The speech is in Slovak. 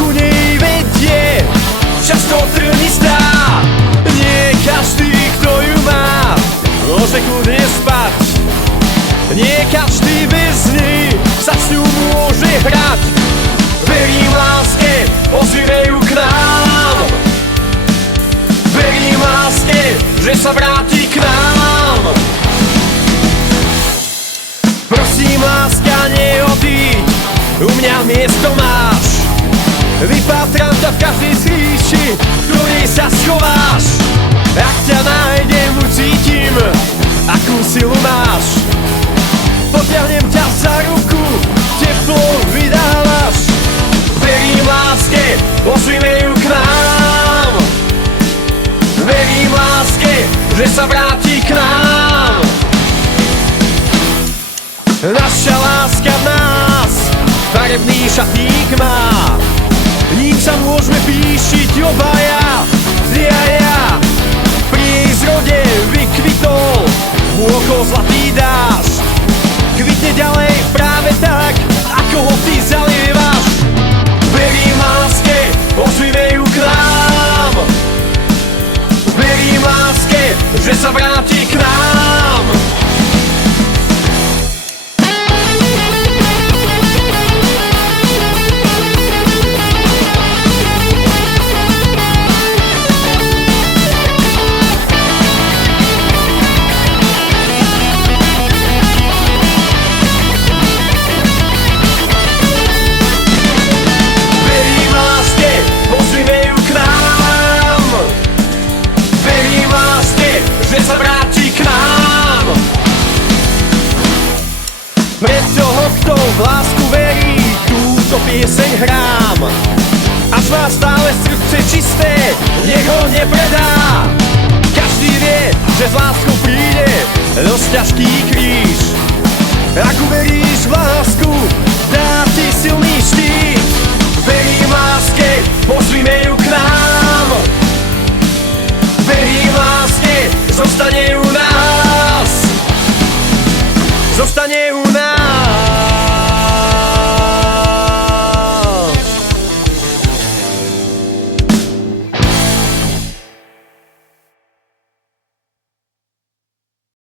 ku nej vedie často trnistá. Nie každý, kto ju má, môže kľudne spať. Nie každý bez nej sa s ňou môže hrať. Verím láske, ozvime ju k nám. Verím láske, že sa vráti k nám. Prosím, láska, neodíď, u mňa miesto máš. Vypátram ťa v každej skríši, v ktorej sa schováš. Ak ťa nájdem, ucítim, akú silu máš. Potiahnem ťa za ruku, teplo vydávaš. Verím láske, ozvime ju k nám. Verím láske, že sa vráti k nám. Naša láska v nás farebný šatník má. Ním sa môžeme píšiť obaja, ty a ja. Pri jej zrode vykvitol vôchol zlatý dáš. Kvitne ďalej práve tak, ako ho ty zalievaš. Verím láske, ozvime ju k nám. Verím láske, že sa vráti k nám. Pre toho, kto v lásku verí, túto pieseň hrám. Až má stále srdce čisté, nech ho nepredá. Každý vie, že s láskou príde dosť ťažký kríž. Ak uveríš v lásku, dá ti silný štít. Verím